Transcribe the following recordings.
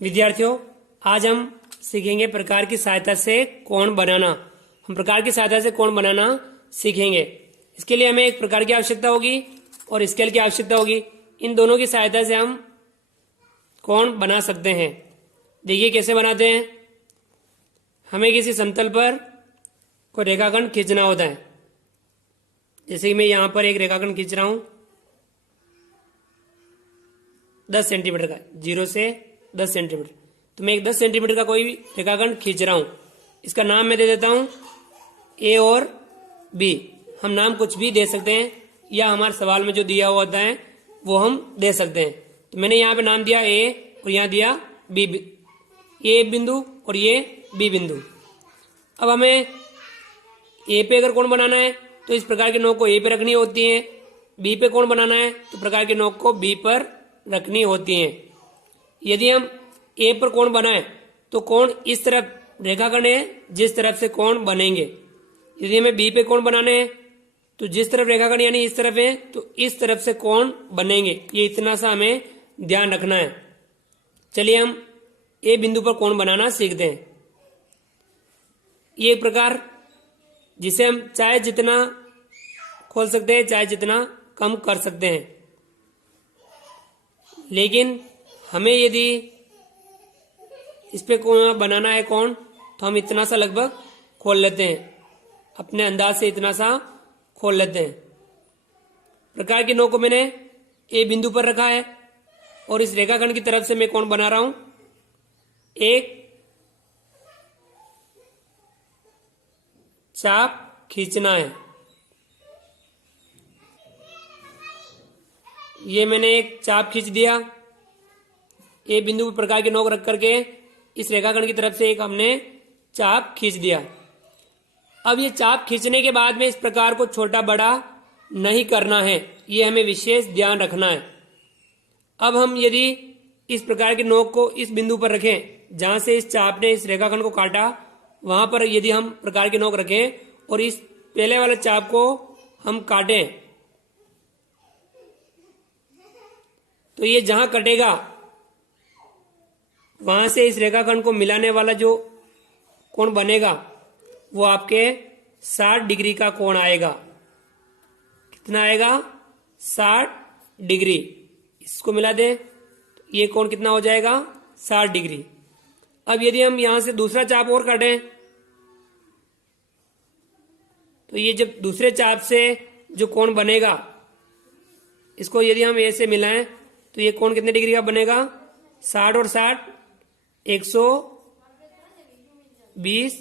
विद्यार्थियों, आज हम सीखेंगे प्रकार की सहायता से कोण बनाना। हम प्रकार की सहायता से कोण बनाना सीखेंगे। इसके लिए हमें एक प्रकार की आवश्यकता होगी और स्केल की आवश्यकता होगी। इन दोनों की सहायता से हम कोण बना सकते हैं। देखिए कैसे बनाते हैं। हमें किसी समतल पर कोई रेखाखंड खींचना होता है। जैसे कि मैं यहां पर एक रेखाखंड खींच रहा हूं 10 सेंटीमीटर का, 0 से 10 सेंटीमीटर। तो मैं एक 10 सेंटीमीटर का कोई भी रेखाखंड खींच रहा हूं। इसका नाम मैं दे देता हूं ए और बी। हम नाम कुछ भी दे सकते हैं या हमारे सवाल में जो दिया हुआ होता है वो हम दे सकते हैं। तो मैंने यहाँ पे नाम दिया ए और यहाँ दिया बी, ए बिंदु और ये बी बिंदु। अब हमें ए पे अगर कोण बनाना है तो इस प्रकार की नोक को ए पे रखनी होती है। बी पे कोण बनाना है तो प्रकार की नोक को बी पर रखनी होती है। यदि हम ए पर कोण बनाए तो कोण इस तरफ रेखाखंड है जिस तरफ से कोण बनेंगे। यदि हमें बी पे कोण बनाने हैं तो जिस तरफ रेखाखंड यानी इस तरफ है तो इस तरफ से कोण बनेंगे। ये इतना सा हमें ध्यान रखना है। चलिए हम ए बिंदु पर कोण बनाना सीखते हैं। ये एक प्रकार जिसे हम चाहे जितना खोल सकते हैं चाहे जितना कम कर सकते हैं। लेकिन हमें यदि इस पे बनाना है कोण तो हम इतना सा लगभग खोल लेते हैं। अपने अंदाज से इतना सा खोल लेते हैं। प्रकार की नोक को मैंने ए बिंदु पर रखा है और इस रेखाखंड की तरफ से मैं कोण बना रहा हूं। एक चाप खींचना है। ये मैंने एक चाप खींच दिया। ए बिंदु पर प्रकार की नोक रख करके इस रेखाखंड की तरफ से एक हमने चाप खींच दिया। अब ये चाप खींचने के बाद में इस प्रकार को छोटा बड़ा नहीं करना है, ये हमें विशेष ध्यान रखना है। अब हम यदि इस प्रकार की नोक को इस बिंदु पर रखें जहां से इस चाप ने इस रेखाखंड को काटा, वहां पर यदि हम प्रकार की नोक रखें और इस पहले वाले चाप को हम काटें तो ये जहां कटेगा वहां से इस रेखाखंड को मिलाने वाला जो कोण बनेगा वो आपके 60 डिग्री का कोण आएगा। कितना आएगा? 60 डिग्री। इसको मिला दे तो ये कोण कितना हो जाएगा? 60 डिग्री। अब यदि हम यहां से दूसरा चाप और काटें तो ये जब दूसरे चाप से जो कोण बनेगा इसको यदि हम ए से मिलाएं तो ये कोण कितने डिग्री का बनेगा? 60 और 60 120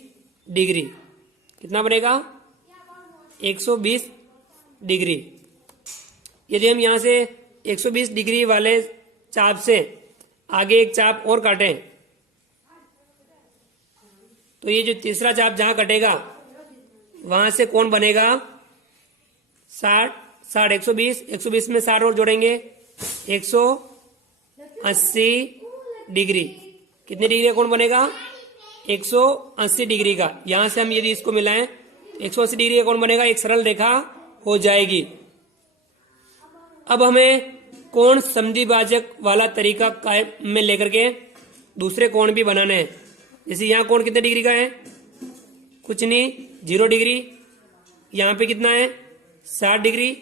डिग्री। कितना बनेगा? 120 डिग्री। यदि हम यहां से 120 डिग्री वाले चाप से आगे एक चाप और काटें तो ये जो तीसरा चाप जहां कटेगा वहां से कोण बनेगा 60 60 120 120 में 60 और जोड़ेंगे 180 डिग्री। कितने डिग्री का कोण बनेगा? 180 डिग्री का। यहां से हम यदि इसको मिलाएं 180 डिग्री का कोण बनेगा। एक सरल रेखा हो जाएगी। अब हमें कोण समद्विभाजक वाला तरीका में लेकर के दूसरे कोण भी बनाने हैं। जैसे यहां कोण कितने डिग्री का है? कुछ नहीं, 0 डिग्री। यहां पे कितना है? 60 डिग्री।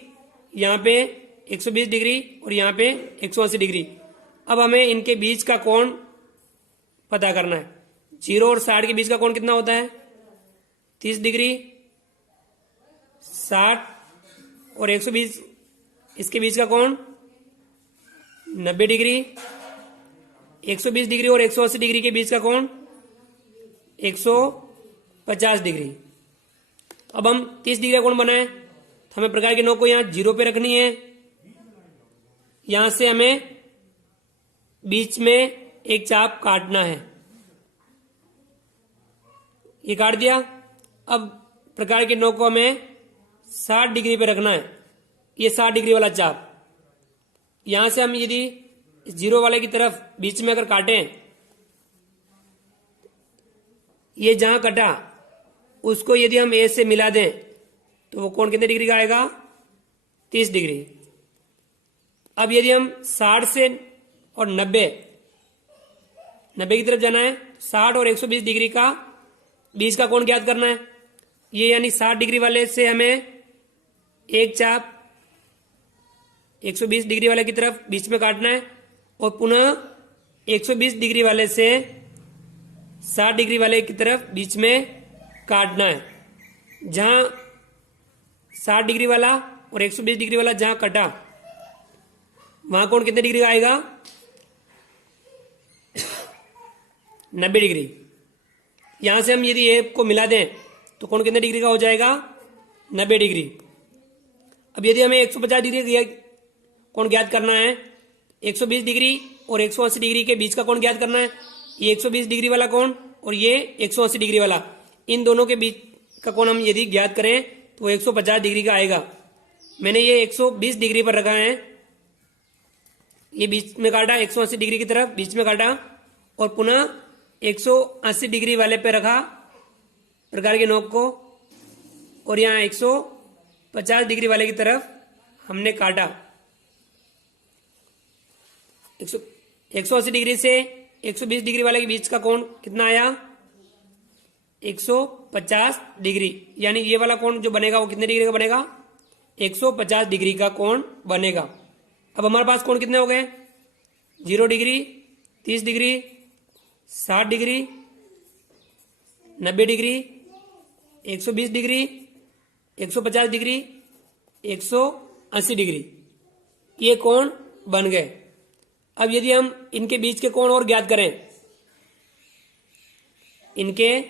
यहां पे 120 डिग्री और यहां पे 180 डिग्री। अब हमें इनके बीच का कोण पता करना है। 0 और 60 के बीच का कोण कितना होता है? 30 डिग्री। 60 और 120 इसके बीच का कोण 90 डिग्री। 120 डिग्री और 180 डिग्री के बीच का कोण 150 डिग्री। अब हम 30 डिग्री का कोण बनाए तो हमें प्रकार की नोक को यहां 0 पे रखनी है। यहां से हमें बीच में एक चाप काटना है। ये काट दिया। अब प्रकार की नोक को हमें 60 डिग्री पे रखना है। ये 60 डिग्री वाला चाप। यहां से हम यदि 0 वाले की तरफ बीच में अगर काटें, ये जहां कटा उसको यदि हम ए से मिला दें तो वो कोण कितने डिग्री का आएगा? 30 डिग्री। अब यदि हम 60 से और 90 90 की तरफ जाना है, 60 और 120 डिग्री का बीच का कोण ज्ञात करना है। ये यानी 60 डिग्री वाले से हमें एक चाप 120 डिग्री वाले की तरफ बीच में काटना है और पुनः 120 डिग्री वाले से 60 डिग्री वाले की तरफ बीच में काटना है। जहां 60 डिग्री वाला और 120 डिग्री वाला जहां कटा वहां कोण कितने डिग्री का आएगा? 90 डिग्री। यहां से हम यदि ए को मिला दें तो कोण कितने डिग्री का हो जाएगा? 90 डिग्री। अब यदि हमें 150 डिग्री कोण ज्ञात करना है, 120 डिग्री और 180 डिग्री के बीच का कोण ज्ञात करना है। ये 120 डिग्री वाला कोण और ये 180 डिग्री वाला, इन दोनों के बीच का कोण हम यदि ज्ञात करें तो 150 डिग्री का आएगा। मैंने ये 120 डिग्री पर रखा है, ये बीच में काटा 180 डिग्री की तरफ बीच में काटा और पुनः 180 डिग्री वाले पे रखा प्रकार के नोक को और यहाँ 150 डिग्री वाले की तरफ हमने काटा। 180 डिग्री से 120 डिग्री वाले के बीच का कोण कितना आया? 150 डिग्री। यानी ये वाला कोण जो बनेगा वो कितने डिग्री का बनेगा? 150 डिग्री का कोण बनेगा। अब हमारे पास कोण कितने हो गए? 0 degree, 30 degree, 60 degree, 90 degree, 120 degree, 150 degree, 180 degree, ये कोण बन गए। अब यदि हम इनके बीच के कोण और ज्ञात करें, इनके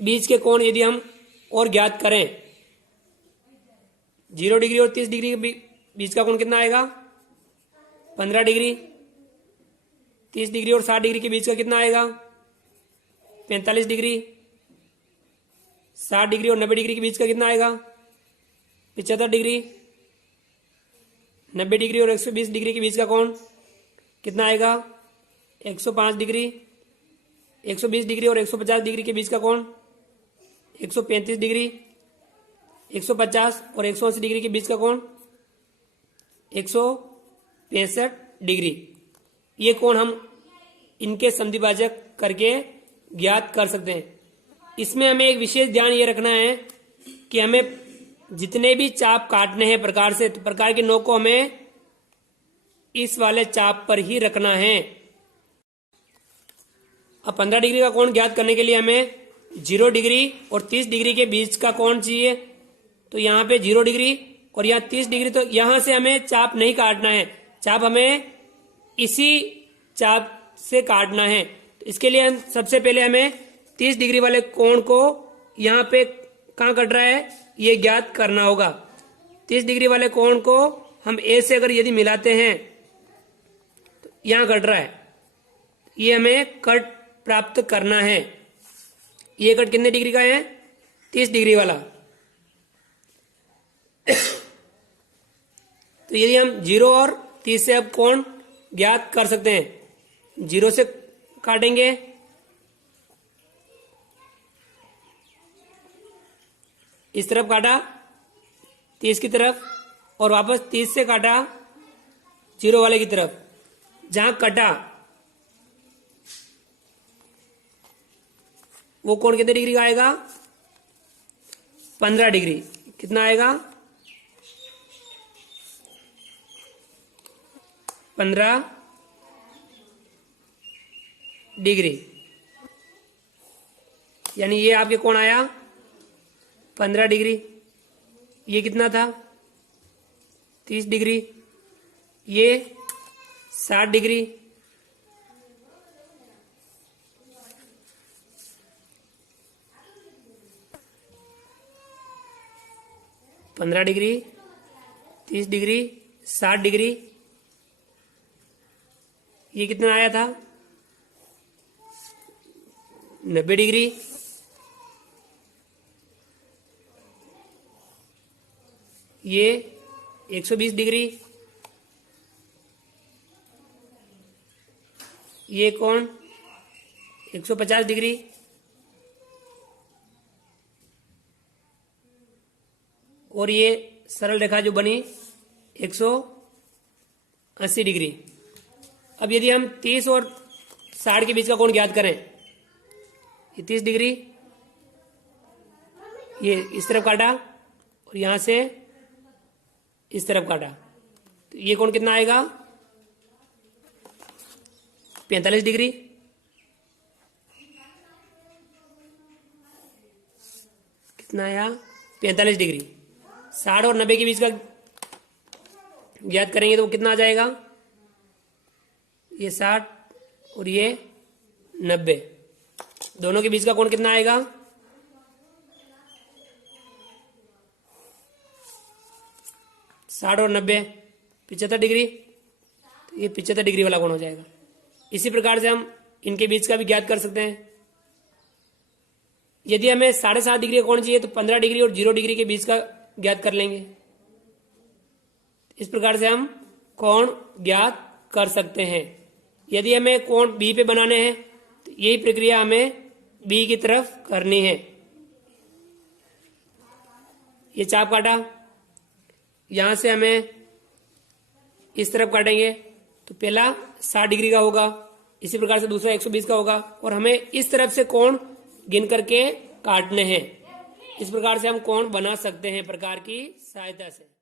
बीच के कोण यदि हम और ज्ञात करें, 0 डिग्री और 30 डिग्री के बीच का कोण कितना आएगा? 15 डिग्री। 30 डिग्री और 60 डिग्री के बीच का कितना आएगा? 45 डिग्री। 60 डिग्री और 90 डिग्री के बीच का कितना आएगा? 75 डिग्री। 90 डिग्री और 120 डिग्री के बीच का कोण कितना आएगा? 105 डिग्री। 120 डिग्री और 150 डिग्री के बीच का कोण 135 डिग्री। 150 और 180 डिग्री के बीच का कोण 165 डिग्री। ये कोण हम इनके समद्विभाजक करके ज्ञात कर सकते हैं। इसमें हमें एक विशेष ध्यान ये रखना है कि हमें जितने भी चाप काटने हैं प्रकार से, तो प्रकार के नोक को हमें इस वाले चाप पर ही रखना है। अब 15 डिग्री का कोण ज्ञात करने के लिए हमें 0 डिग्री और 30 डिग्री के बीच का कोण चाहिए। तो यहाँ पे 0 डिग्री और यहाँ 30 डिग्री, तो यहां से हमें चाप नहीं काटना है, चाप हमें इसी चाप से काटना है। तो इसके लिए हम सबसे पहले हमें 30 डिग्री वाले कोण को यहाँ पे कहाँ कट रहा है ये ज्ञात करना होगा। 30 डिग्री वाले कोण को हम ए से अगर यदि मिलाते हैं तो यहाँ कट रहा है, ये हमें कट प्राप्त करना है। ये कट कितने डिग्री का है? 30 डिग्री वाला। तो यदि हम 0 और 30 से अब कोण ज्ञात कर सकते हैं। 0 से काटेंगे, इस तरफ काटा 30 की तरफ और वापस 30 से काटा 0 वाले की तरफ। जहां कटा वो कोण कितने डिग्री का आएगा? 15 डिग्री। कितना आएगा? 15 डिग्री। यानी ये आपके कोण आया 15 डिग्री। ये कितना था? 30 डिग्री। ये 60 डिग्री। पंद्रह डिग्री, 30 डिग्री, 60 डिग्री। ये कितना आया था? 90 डिग्री। ये 120 डिग्री। ये कोण 150 डिग्री। और ये सरल रेखा जो बनी 180 डिग्री। अब यदि हम 30 और 60 के बीच का कोण ज्ञात करें, ये 30 डिग्री, ये इस तरफ काटा और यहां से इस तरफ काटा, तो ये कोण कितना आएगा? 45 डिग्री। कितना आया? 45 डिग्री। 60 और 90 के बीच का ज्ञात करेंगे तो वो कितना आ जाएगा? ये 60 और ये 90, दोनों के बीच का कोण कितना आएगा? 60 और 90 75 डिग्री, तो ये 75 डिग्री वाला कोण हो जाएगा। इसी प्रकार से हम इनके बीच का भी ज्ञात कर सकते हैं। यदि हमें 7.5 डिग्री का कोण चाहिए तो 15 डिग्री और 0 डिग्री के बीच का ज्ञात कर लेंगे। इस प्रकार से हम कोण ज्ञात कर सकते हैं। यदि हमें कोण बी पे बनाने हैं तो यही प्रक्रिया हमें बी की तरफ करनी है। ये चाप काटा, यहां से हमें इस तरफ काटेंगे तो पहला 60 डिग्री का होगा, इसी प्रकार से दूसरा 120 का होगा, और हमें इस तरफ से कोण गिन करके काटने हैं। इस प्रकार से हम कोण बना सकते हैं प्रकार की सहायता से।